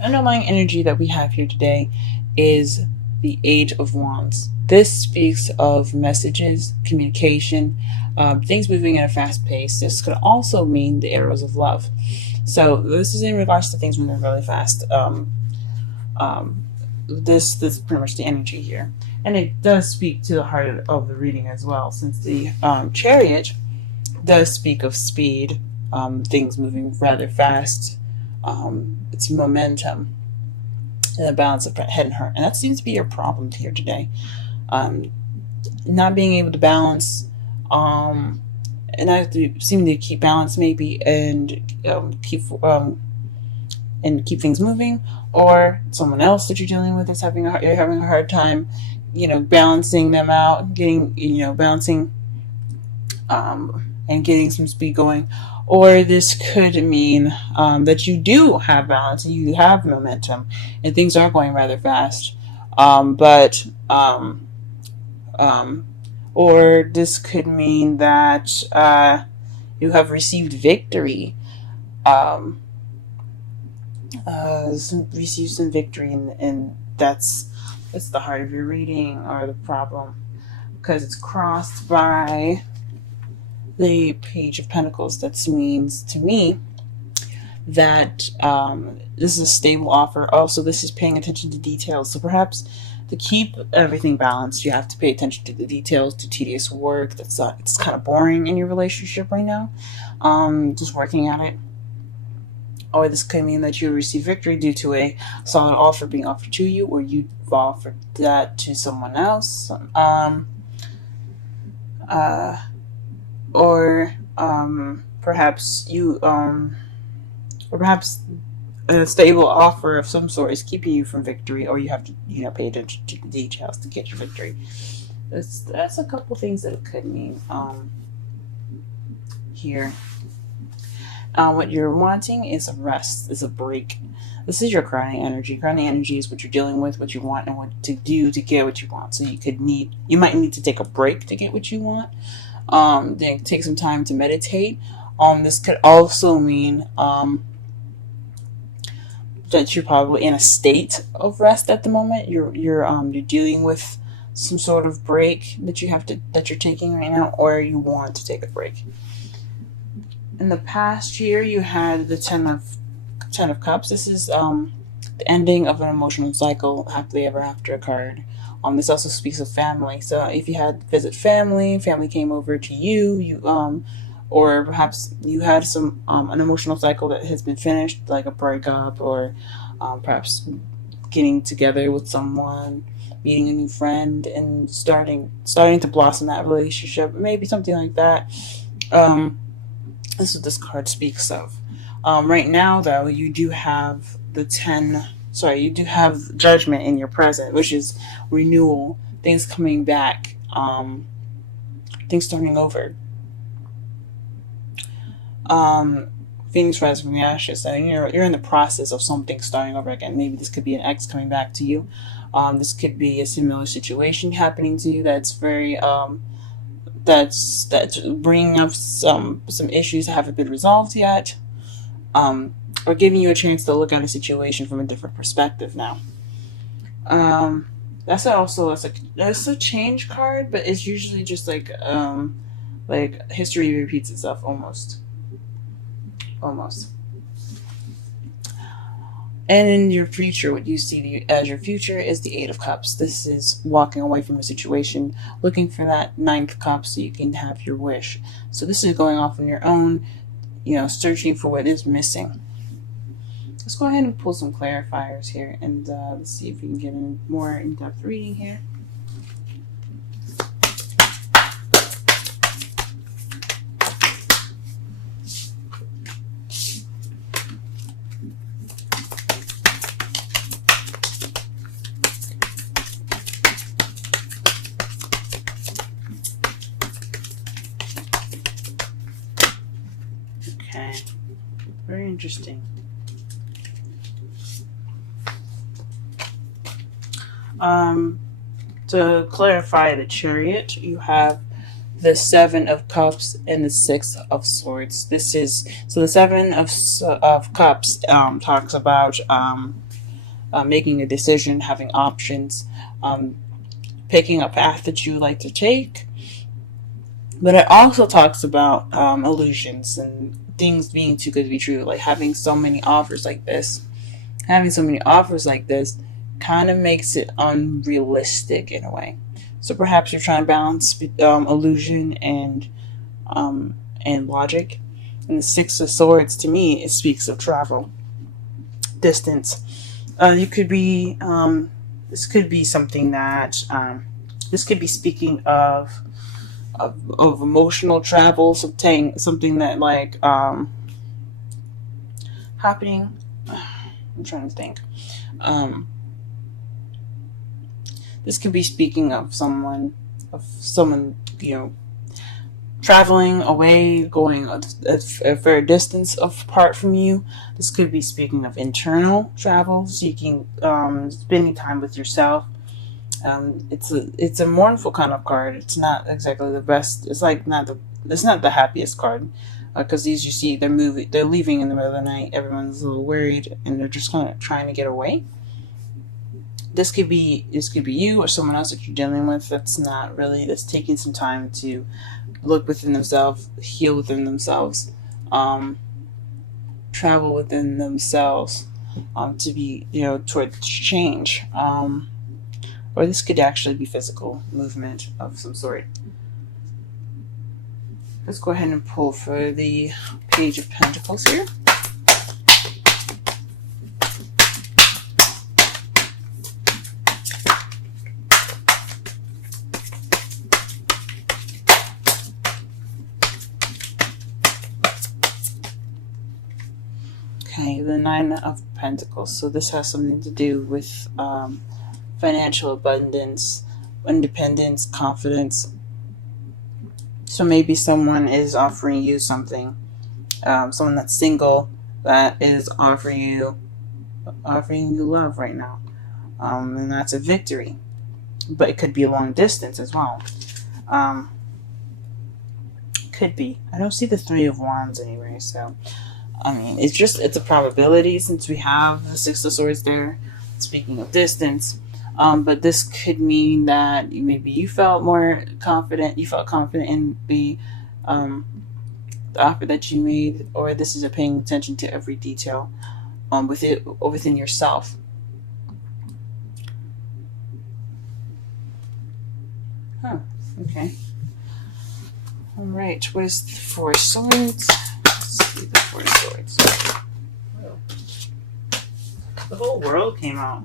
underlying energy that we have here today is the Eight of Wands. This speaks of messages, communication, things moving at a fast pace. This could also mean the arrows of love. So this is in regards to things moving really fast. This is pretty much the energy here, and it does speak to the heart of the reading as well, since the Chariot does speak of speed, things moving rather fast. It's momentum and the balance of head and heart, and that seems to be your problem here today. Um, Not being able to balance, and I have to seem to keep balance maybe, and keep things moving, or someone else that you're dealing with is you're having a hard time, balancing them out, getting balancing, and getting some speed going. Or this could mean that you do have balance and you have momentum and things are going rather fast. But or this could mean that you have received victory, received some victory, and that's the heart of your reading or the problem, because it's crossed by the Page of Pentacles. That means to me that this is a stable offer. Also, this is paying attention to details. So perhaps to keep everything balanced, you have to pay attention to the details, to tedious work it's kind of boring in your relationship right now. Just working at it. Or this could mean that you receive victory due to a solid offer being offered to you, or you've offered that to someone else. Or perhaps a stable offer of some sort is keeping you from victory, or you have to, pay attention to the details to get your victory. That's a couple things that it could mean here. What you're wanting is a rest, is a break. This is your crowning energy. Crowning energy is what you're dealing with, what you want, and what to do to get what you want. So you might need to take a break to get what you want. Then take some time to meditate. This could also mean that you're probably in a state of rest at the moment. You're dealing with some sort of break that you're taking right now, or you want to take a break. In the past year, you had the Ten of Cups. This is the ending of an emotional cycle, happily ever after card. This also speaks of family. So if you had visit family came over to you, or perhaps you had an emotional cycle that has been finished, like a breakup, or perhaps getting together with someone, meeting a new friend, and starting to blossom that relationship, maybe something like that. This is what this card speaks of. Right now, though, you do have you do have Judgment in your present, which is renewal, things coming back, things starting over. Phoenix rising from the ashes, and you're in the process of something starting over again. Maybe this could be an ex coming back to you. This could be a similar situation happening to you that's very that's bringing up some issues that haven't been resolved yet, or giving you a chance to look at a situation from a different perspective now. That's a change card, but it's usually just like history repeats itself almost. And in your future, what you see as your future is the Eight of Cups. This is walking away from a situation, looking for that Ninth Cup so you can have your wish. So this is going off on your own, searching for what is missing. Let's go ahead and pull some clarifiers here, and let's see if we can get a more in-depth reading here. Okay, very interesting. To clarify the Chariot, you have the Seven of Cups and the Six of Swords. The Seven of Cups talks about making a decision, having options, picking a path that you would like to take. But it also talks about illusions and things being too good to be true, like having so many offers like this. Having so many offers like this kind of makes it unrealistic in a way. So perhaps you're trying to balance illusion and logic. And the Six of Swords, to me, it speaks of travel, distance. You could be this could be something that this could be speaking of emotional travel, something that like happening. I'm trying to think. This could be speaking of someone, traveling away, going a fair distance apart from you. This could be speaking of internal travel, seeking, spending time with yourself. It's a mournful kind of card. It's not exactly the best. It's not the happiest card, because these, you see, they're leaving in the middle of the night. Everyone's a little worried and they're just kind of trying to get away. This could be you or someone else that you're dealing with that's taking some time to look within themselves, heal within themselves, travel within themselves, to be, towards change. Or this could actually be physical movement of some sort. Let's go ahead and pull for the Page of Pentacles here. Okay, the Nine of Pentacles. So this has something to do with financial abundance, independence, confidence. So maybe someone is offering you something. Someone that's single that is offering you love right now, and that's a victory. But it could be a long distance as well. Could be. I don't see the Three of Wands anyway, so I mean, it's a probability since we have the Six of Swords there. Speaking of distance. But this could mean that maybe you felt more confident. You felt confident in the offer that you made, or this is a paying attention to every detail within yourself. Okay. All right. What is the Four of Swords? Let's see the Four of Swords. The whole world came out.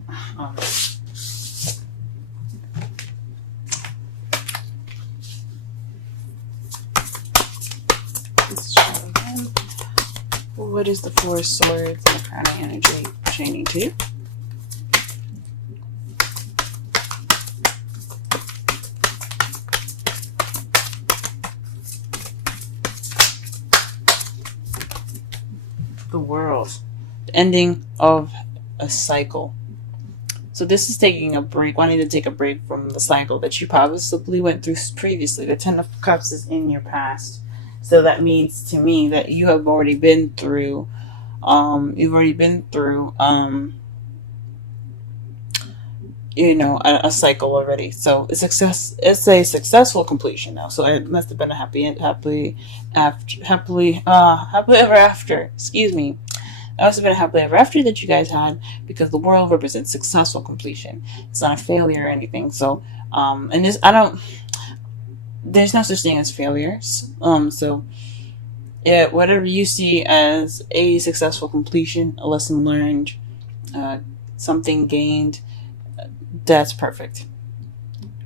What is the Four of Swords and the Crown of Energy pertaining to? The World. The ending of a cycle. So this is taking a break, wanting to take a break from the cycle that you possibly went through previously. The Ten of Cups is in your past. So that means to me that you have already been through, a cycle already. So it's a successful completion now. So it must have been a happily ever after. Excuse me. That must have been a happily ever after that you guys had, because the world represents successful completion. It's not a failure or anything. So, there's no such thing as failures. So, yeah, whatever you see as a successful completion, a lesson learned, something gained, that's perfect.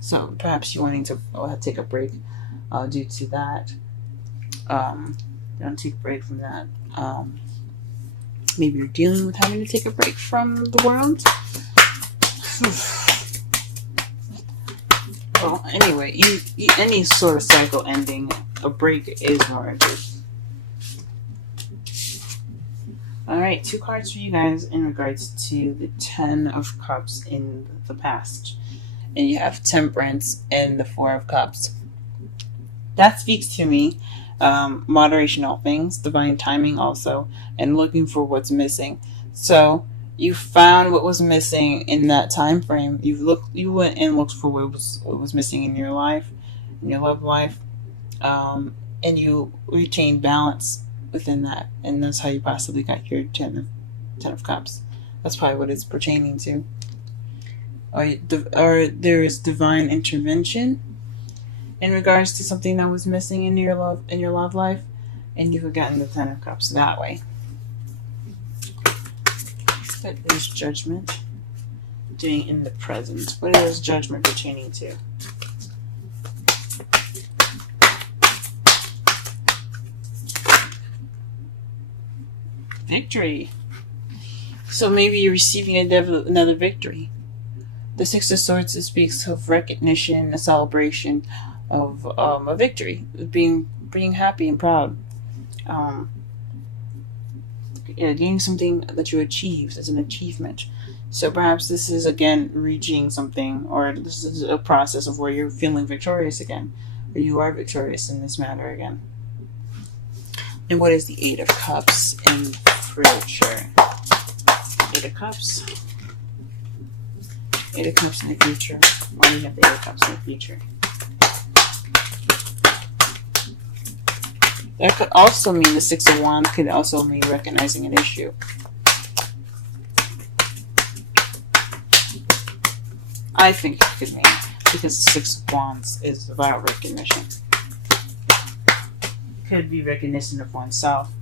So perhaps you're wanting to take a break due to that. Don't take a break from that. Maybe you're dealing with having to take a break from the world. Well, anyway, any sort of cycle ending, a break is warranted. Alright, 2 cards for you guys in regards to the Ten of Cups in the past. And you have Temperance and the Four of Cups. That speaks to me. Moderation, all things, divine timing also, and looking for what's missing. So You found what was missing in that time frame. You went and looked for what was missing in your life, in your love life, and you retained balance within that, and that's how you possibly got your ten of cups. That's probably what it's pertaining to. Or there is divine intervention in regards to something that was missing in your love life, and you have gotten the Ten of Cups that way. What is judgment doing in the present? What is judgment pertaining to? Victory. So maybe you're receiving another victory. The Six of Swords speaks of recognition, a celebration of a victory, being happy and proud. Getting something that you achieved as an achievement. So perhaps this is again reaching something, or this is a process of where you're feeling victorious again, or you are victorious in this matter again. And what is the Eight of Cups in future? Eight of Cups. Eight of Cups in the future. Why do you have the Eight of Cups in the future? That could also mean the Six of Wands could also mean recognizing an issue. I think it could mean, because the Six of Wands is about recognition. Could be recognition of oneself,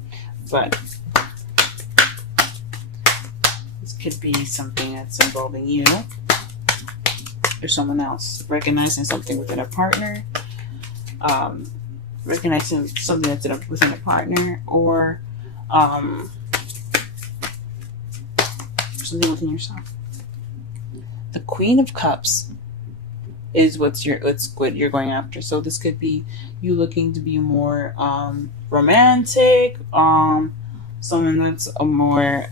but this could be something that's involving you or someone else. Recognizing something within a partner, recognizing something that's within a partner, or something within yourself. The Queen of Cups is what you're going after. So this could be you looking to be more romantic, someone that's a more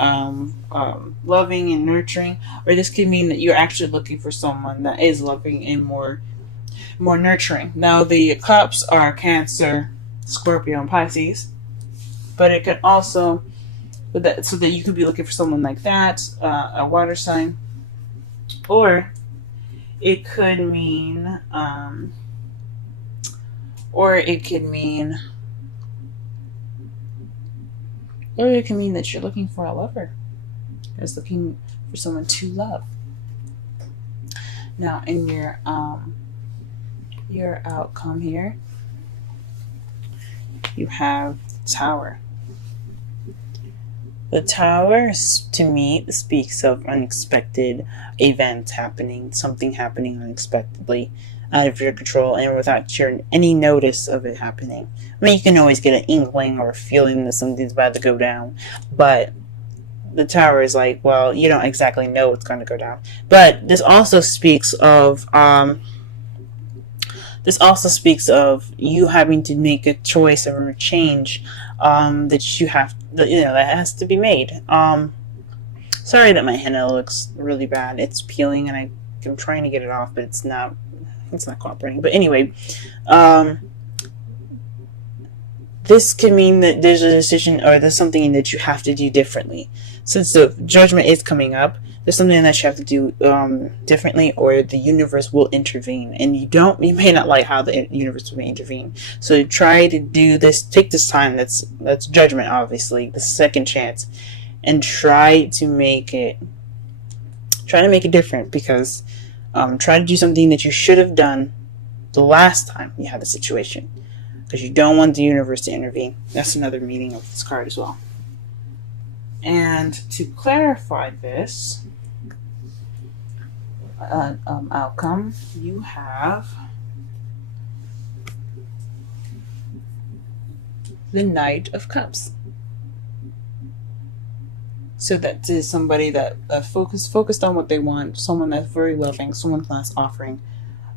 loving and nurturing, or this could mean that you're actually looking for someone that is loving and more nurturing. Now the cups are Cancer, Scorpio, and Pisces, but it could also, so that you could be looking for someone like that, a water sign, or it could mean, that you're looking for a lover, that's looking for someone to love. Now, in your outcome here, you have the Tower. The Tower, to me, speaks of unexpected events happening, something happening unexpectedly, out of your control, and without any notice of it happening. I mean, you can always get an inkling or a feeling that something's about to go down, but the Tower is like, well, you don't exactly know what's going to go down. But this also speaks of you having to make a choice or a change that has to be made. Sorry that my henna looks really bad. It's peeling and I'm trying to get it off, but it's not cooperating. But anyway, this could mean that there's a decision, or there's something that you have to do differently. Since the Judgment is coming up, there's something that you have to do differently, or the universe will intervene. And you may not like how the universe will intervene. So try to do this, take this time, that's Judgment, obviously, the second chance, and try to make it different, because try to do something that you should have done the last time you had the situation, because you don't want the universe to intervene. That's another meaning of this card as well. And to clarify this outcome, you have the Knight of Cups. So that is somebody that focused on what they want, someone that's very loving, someone that's offering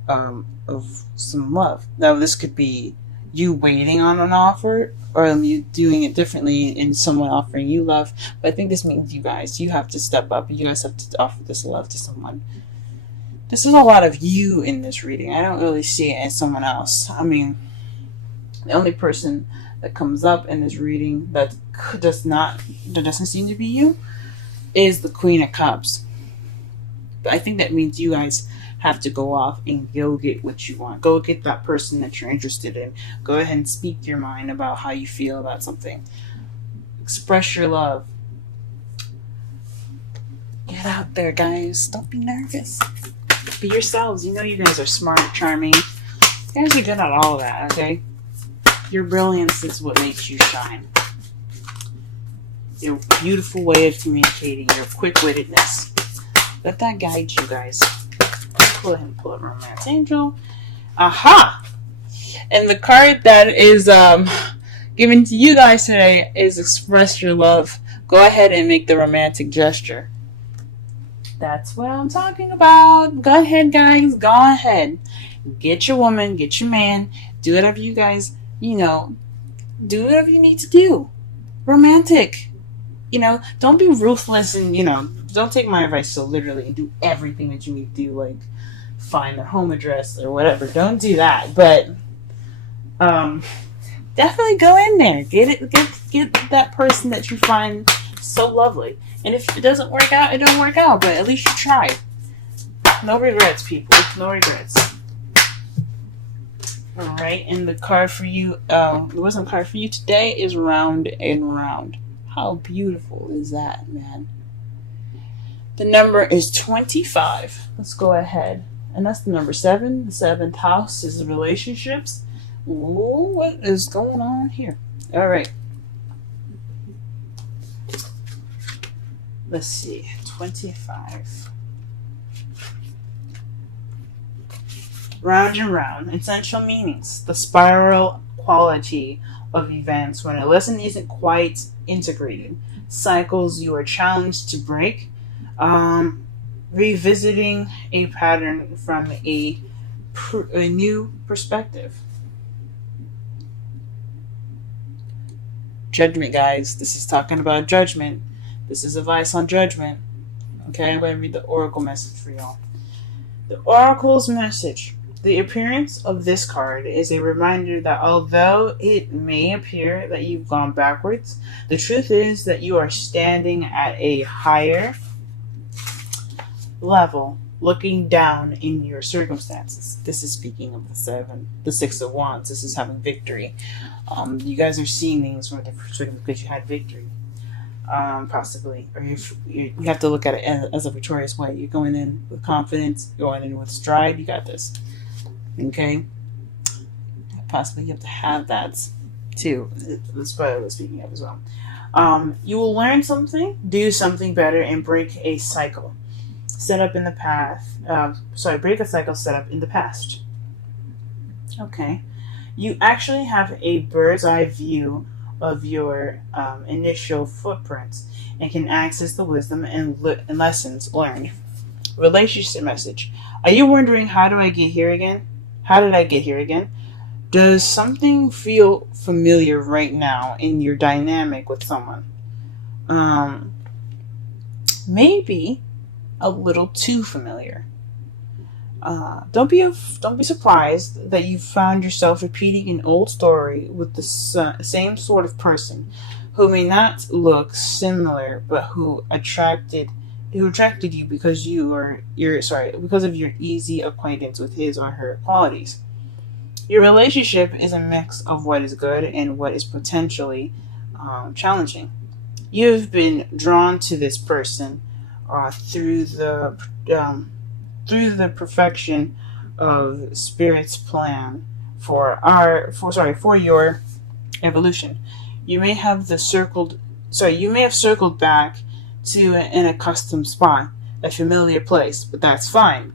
of some love. Now this could be you waiting on an offer, or you doing it differently in someone offering you love. But I think this means you have to step up. You guys have to offer this love to someone. This is a lot of you in this reading. I don't really see it as someone else. I mean, the only person that comes up in this reading that doesn't seem to be you is the Queen of Cups. But I think that means you guys have to go off and go get what you want. Go get that person that you're interested in. Go ahead and speak your mind about how you feel about something. Express your love. Get out there, guys. Don't be nervous. Be yourselves. You know you guys are smart, charming. You guys are good at all of that, okay? Your brilliance is what makes you shine. Your beautiful way of communicating, your quick-wittedness. Let that guide you guys. Go ahead and pull a romance angel. Aha! And the card that is given to you guys today is express your love. Go ahead and make the romantic gesture. That's what I'm talking about. Go ahead, guys. Go ahead. Get your woman, get your man. Do whatever you guys, do whatever you need to do. Romantic. Don't be ruthless and, don't take my advice so literally and do everything that you need to do, like find their home address or whatever. Don't do that. But definitely go in there. Get that person that you find so lovely. And if it doesn't work out, it don't work out. But at least you tried. No regrets, people. No regrets. Alright, and the card for you, the wisdom card for you today is round and round. How beautiful is that, man? The number is 25. Let's go ahead. And that's the number 7. The 7th house is relationships. Ooh, what is going on here? Alright. Let's see. 25. Round and round. Essential meanings. The spiral quality of events when a lesson isn't quite integrated. Cycles you are challenged to break. Revisiting a pattern from a new perspective. Judgment, guys. This is talking about judgment. This is advice on judgment. Okay, I'm going to read the oracle message for y'all. The oracle's message. The appearance of this card is a reminder that although it may appear that you've gone backwards, the truth is that you are standing at a higher level, looking down in your circumstances. This is speaking of the 6 of Wands. This is having victory. You guys are seeing things from a different perspective because you had victory. Possibly, or you have to look at it as a victorious way. You're going in with confidence, going in with stride. You got this. Okay, possibly you have to have that too. That's what I was speaking of as well. You will learn something, do something better, and break a cycle set up in the past. Break a cycle set up in the past. Okay, you actually have a bird's eye view of your initial footprints and can access the wisdom and lessons learned. Relationship message. Are you wondering, how do I get here again? How did I get here again? Does something feel familiar right now in your dynamic with someone? Maybe a little too familiar. Don't be surprised that you found yourself repeating an old story with the same sort of person who may not look similar, but who attracted you because because of your easy acquaintance with his or her qualities. Your relationship is a mix of what is good and what is potentially challenging. You've been drawn to this person through the perfection of Spirit's plan for your evolution. You may have circled back to an accustomed spot, a familiar place, but that's fine.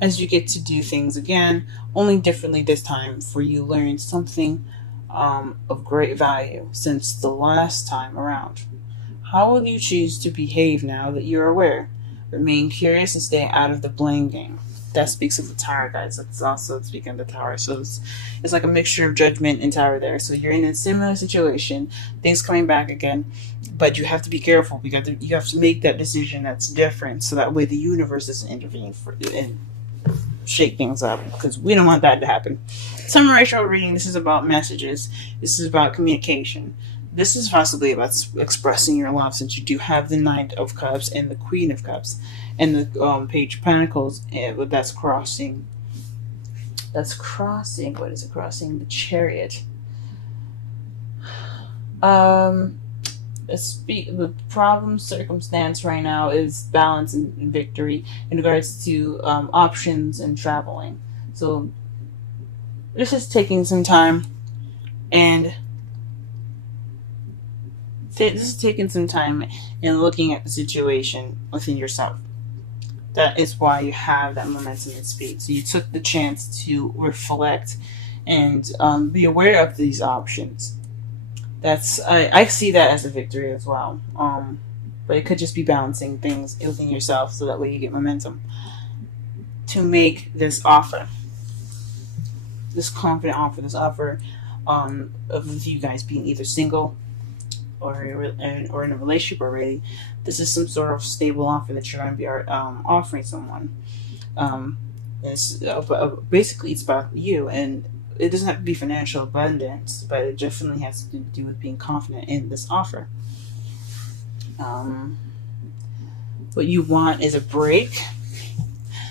As you get to do things again, only differently this time, for you learned something of great value since the last time around. How will you choose to behave now that you're aware? Remain curious and stay out of the blame game. That speaks of the Tower, guys. That's also speaking of the Tower. So it's like a mixture of judgment and Tower there. So you're in a similar situation, things coming back again, but you have to be careful because you have to make that decision that's different, so that way the universe doesn't intervene for you and shake things up, because we don't want that to happen. Summary reading. This is about messages. This is about communication. this is possibly about expressing your love, since you do have the Knight of Cups and the Queen of Cups and the Page of Pentacles, but that's crossing. That's crossing. What is it crossing? The Chariot. The problem circumstance right now is balance and victory in regards to options and traveling. So this is taking some time, and this is taking some time and looking at the situation within yourself. That is why you have that momentum and speed. So you took the chance to reflect and be aware of these options. I see that as a victory as well. But it could just be balancing things within yourself, so that way you get momentum to make this offer, this confident offer, this offer of you guys being either single or in a relationship already. This is some sort of stable offer that you're going to be offering someone. Basically, it's about you, and it doesn't have to be financial abundance, but it definitely has to do with being confident in this offer. What you want is a break.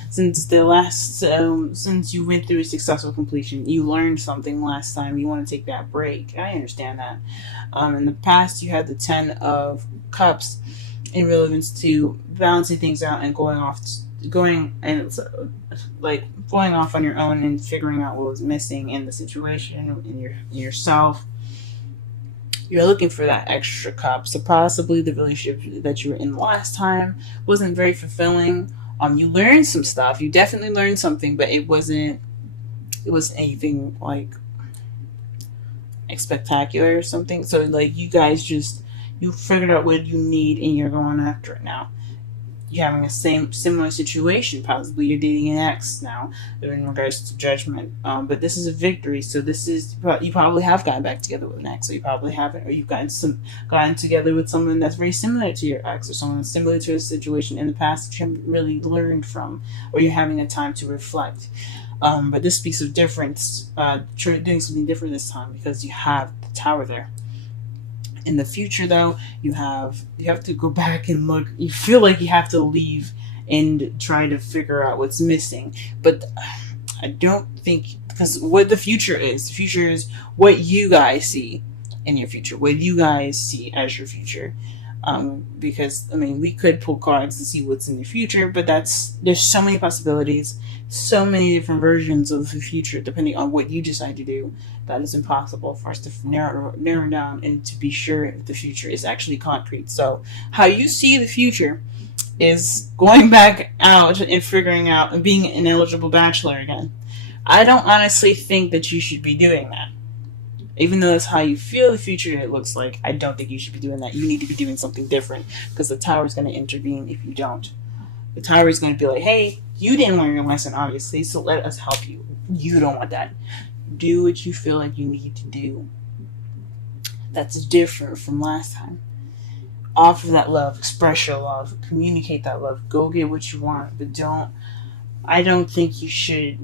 Since since you went through a successful completion, you learned something last time. You want to take that break. I understand that. In the past, you had the 10 of Cups in relevance to balancing things out and going off on your own and figuring out what was missing in the situation, in yourself. You're looking for that extra cup. So possibly the relationship that you were in last time wasn't very fulfilling. You learned some stuff. You definitely learned something, but it wasn't anything like spectacular or something. So like you guys you figured out what you need and you're going after it now. You're having a similar situation. Possibly you're dating an ex now in regards to judgment. But this is a victory. So you probably have gotten back together with an ex, or you probably haven't, or you've gotten together with someone that's very similar to your ex, or someone that's similar to a situation in the past that you haven't really learned from, or you're having a time to reflect. But this speaks of difference. Doing something different this time because you have the Tower there. In the future, though, you have to go back and look. You feel like you have to leave and try to figure out what's missing. But I don't think, because what the future is what you guys see in your future, what you guys see as your future. Because, I mean, we could pull cards to see what's in the future, but there's so many possibilities, so many different versions of the future, depending on what you decide to do, that is impossible for us to narrow down and to be sure if the future is actually concrete. So how you see the future is going back out and figuring out and being an eligible bachelor again. I don't honestly think that you should be doing that. Even though that's how you feel the future it looks like, I don't think you should be doing that. You need to be doing something different, because the Tower is going to intervene if you don't. The Tower is going to be like, hey, you didn't learn your lesson, obviously, so let us help you. You don't want that. Do what you feel like you need to do. That's different from last time. Offer that love, express your love, communicate that love, go get what you want, but I don't think you should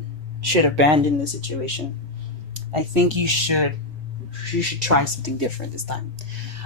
abandon the situation. I think you should try something different this time.